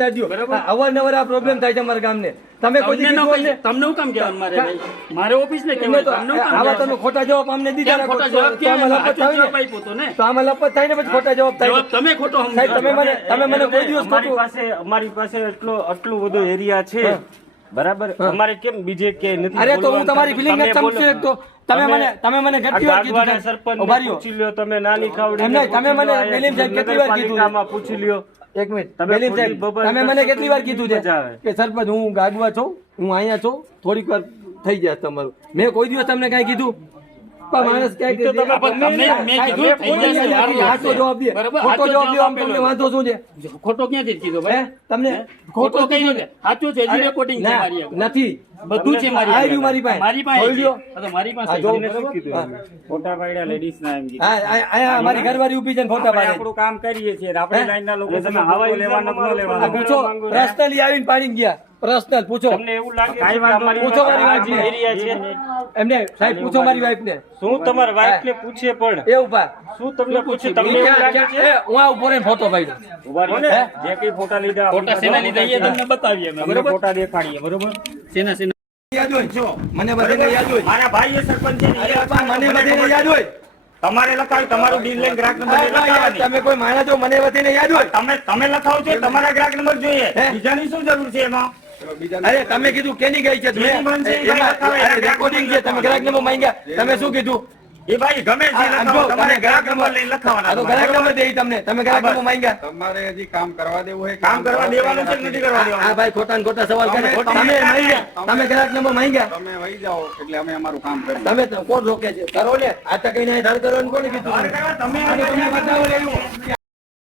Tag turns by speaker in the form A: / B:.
A: અવારનવાર આ પ્રોબ્લેમ થાય છે અમારા ગામને. તમે કોઈ
B: તમને હું કામ કહેવાનું મારે મારે ઓફિસ ને
A: આવા તમે ખોટા જવાબ અમને દીધા
B: ખોટા
A: તો-
B: જવાબ
A: તો આમાં લપત થાય ને.
B: તો
A: આમાં લપત થાય ને પછી ખોટા જવાબ થાય
B: તમે ખોટો
A: તમે મને તમે મને કોઈ દિવસ
C: અમારી પાસે અમારી પાસે એટલો આટલું બધો એરિયા છે. બરાબર? અમારે કેમ બીજે કે નથી
A: અરે તો હું તમારી? ફિલિંગ
C: તમે
A: સમજી. શકતો તમે મને તમે મને કેટલી વાર કીધું રહ્યો.
C: પૂછી લ્યો તમે નાની ખાવડી
A: તમે મને મેલીમ સાહેબ કેટલી વાર કીધું?
C: પૂછી લ્યો.
A: એક મિનિટ.
C: તમે
A: મને કેટલી વાર કીધું છે? કે સરપંચ હું ગાગવા છું હું અહીંયા છું થોડીક વાર થઈ જશે તમારું. મેં કોઈ દિવસ તમને કઈ કીધું? માણસ જવાબ દે. ખોટો જવાબ
B: જવાબ
A: તમને વાંધો શું છે?
B: ખોટો ક્યાંથી કીધો ભાઈ?
A: તમને
B: ખોટો કઈ સાચું છે? રેકોર્ડિંગ મારી
A: નથી.
B: બધું છે મારી
A: પાસે.
B: મારી પાસે મારી પાસે.
C: ફોટા પાડ્યા લેડીઝ ના એમ
A: ઘરવાળી ઊભી છે ને ફોટા પાડે
C: આપણું કામ કરીએ છીએ. આપણે
A: લાઈન
C: ના લોકો તમે હવા લેવાના ન લેવાના
A: પૂછો લઈ આવીને પાડીને ગયા. પર્સનલ પૂછો.
C: તમને એવું લાગે છે કે અમારી
A: પૂછો મારી
C: આ
A: વાતને.
C: એરિયા છે.
A: એમને સાહેબ પૂછો મારી વાઈફ ને
C: શું તમારા વાઈફ ને પૂછે પણ?
A: એ ઊભા.
C: શું તમને પૂછે? તમને એવું લાગે
A: ક્યાં- હું આ ઉપર ફોટો પાડ્યો.
C: ઊભા ને જે કઈ ફોટા લીધા
B: ફોટા સેના લીધા એ તમને બતાવીએ બરોબર?
C: ફોટા દેખાડીએ બરોબર?
B: સેના સેના
A: યાદ હોય જો મને બધાને યાદ હોય.
D: મારા ભાઈ એ સરપંચ
A: મને બધાને યાદ હોય.
D: તમારે લખાવ્યું તમારું ડીલ લઈને ગ્રાહક નંબર
A: તમે કોઈ માણસ છો મને વધીને યાદ હોય.
D: તમે તમે લખાવો છો તમારા ગ્રાહક નંબર જોઈએ? બીજાની શું જરૂર છે એમાં?
A: અરે તમે કીધું કેની ગઈ છે? રેકોર્ડિંગ છે. તમે ગ્રાહક નંબર માંગ્યા. તમે શું કીધું?
D: એ ભાઈ ગમે
A: તમે
D: ગ્રાહક નંબર લઈને લખાવાના
A: તો ગ્રાહક નંબર દે તમને. તમે ગ્રાહક નંબર માંગ્યા.
E: તમારે હજી કામ કરવા દેવું હોય
D: કામ કરવા દેવાનું છે નથી કરવા
A: આ ભાઈ ખોટા ખોટા સવાલ કરે.
E: તમે-
A: માંગ્યા. તમે ગ્રાહક નંબર માંગ્યા.
E: તમે વહી જાઓ એટલે અમે અમારું કામ કરીએ
A: તમે તો કોણ રોકે છે? કરો ને આ તો કઈ નહીં કરો ને કોને કીધું?
D: તમે
A: બતાવો. એવું.